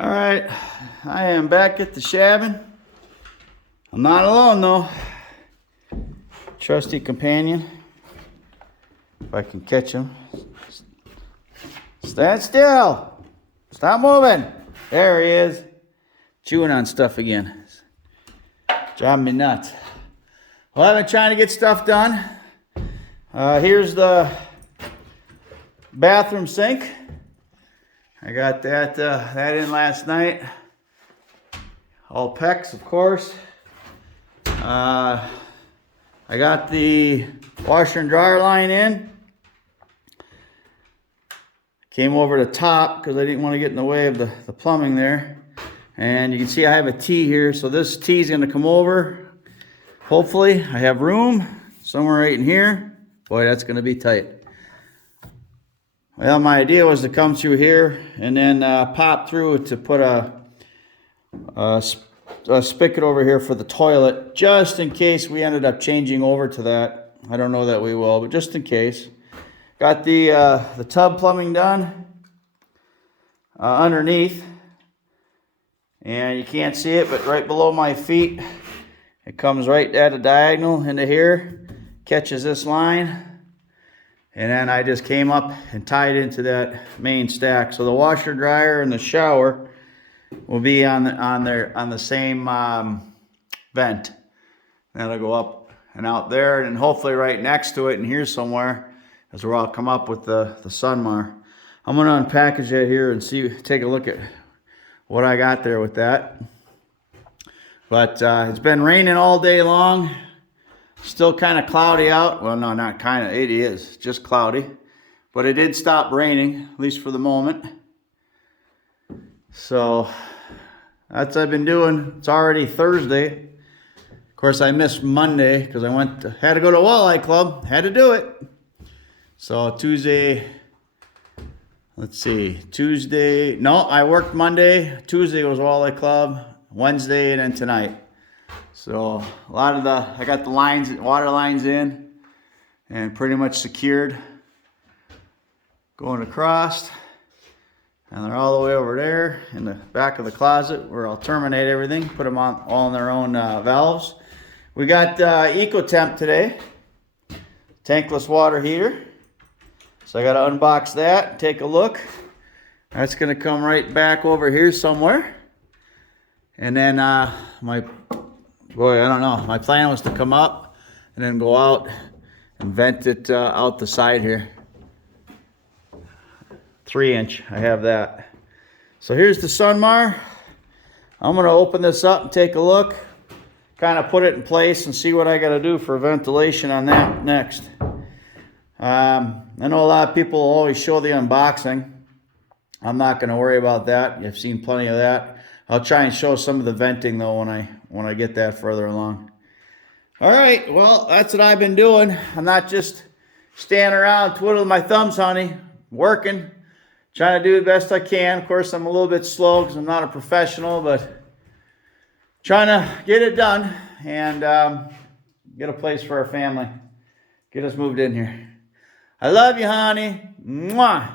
All right, I am back at the Shabin. I'm not alone though. Trusty companion. If I can catch him. Stand still. Stop moving. There he is. Chewing on stuff again. Driving me nuts. Well, I've been trying to get stuff done. Here's the bathroom sink. I got that in last night. All PEX, of course. I got the washer and dryer line in. Came over the top because I didn't want to get in the way of the plumbing there. And you can see I have a T here, so this T is going to come over. Hopefully, I have room somewhere right in here. Boy, that's going to be tight. Well, my idea was to come through here and then pop through to put a spigot over here for the toilet, just in case we ended up changing over to that. I don't know that we will, but just in case. Got the tub plumbing done underneath. And you can't see it, but right below my feet, it comes right at a diagonal into here, catches this line. And then I just came up and tied into that main stack. So the washer, dryer, and the shower will be on the same vent. That'll go up and out there, and hopefully right next to it and here somewhere is where I'll come up with the Sunmar. I'm gonna unpackage that here and take a look at what I got there with that. But it's been raining all day long. Still kind of cloudy out. Well, no, not kind of. It is just cloudy. But it did stop raining, at least for the moment. So that's what I've been doing. It's already Thursday. Of course, I missed Monday because I had to go to Walleye Club. Had to do it. So Tuesday, let's see. I worked Monday. Tuesday was Walleye Club. Wednesday, and then tonight. So a lot of I got the water lines in and pretty much secured. Going across, and they're all the way over there in the back of the closet where I'll terminate everything, put them all in their own valves. We got ECCOTEMP today, tankless water heater. So I got to unbox that, take a look. That's going to come right back over here somewhere. And then my plan was to come up and then go out and vent it out the side here. 3-inch, I have that. So here's the Sunmar. I'm gonna open this up and take a look, kind of put it in place and see what I gotta do for ventilation on that next. I know a lot of people always show the unboxing. I'm not gonna worry about that. You've seen plenty of that. I'll try and show some of the venting though when I get that further along. All right, well, that's what I've been doing. I'm not just standing around twiddling my thumbs, honey. Working, trying to do the best I can. Of course, I'm a little bit slow because I'm not a professional, but trying to get it done and get a place for our family. Get us moved in here. I love you, honey. Mwah.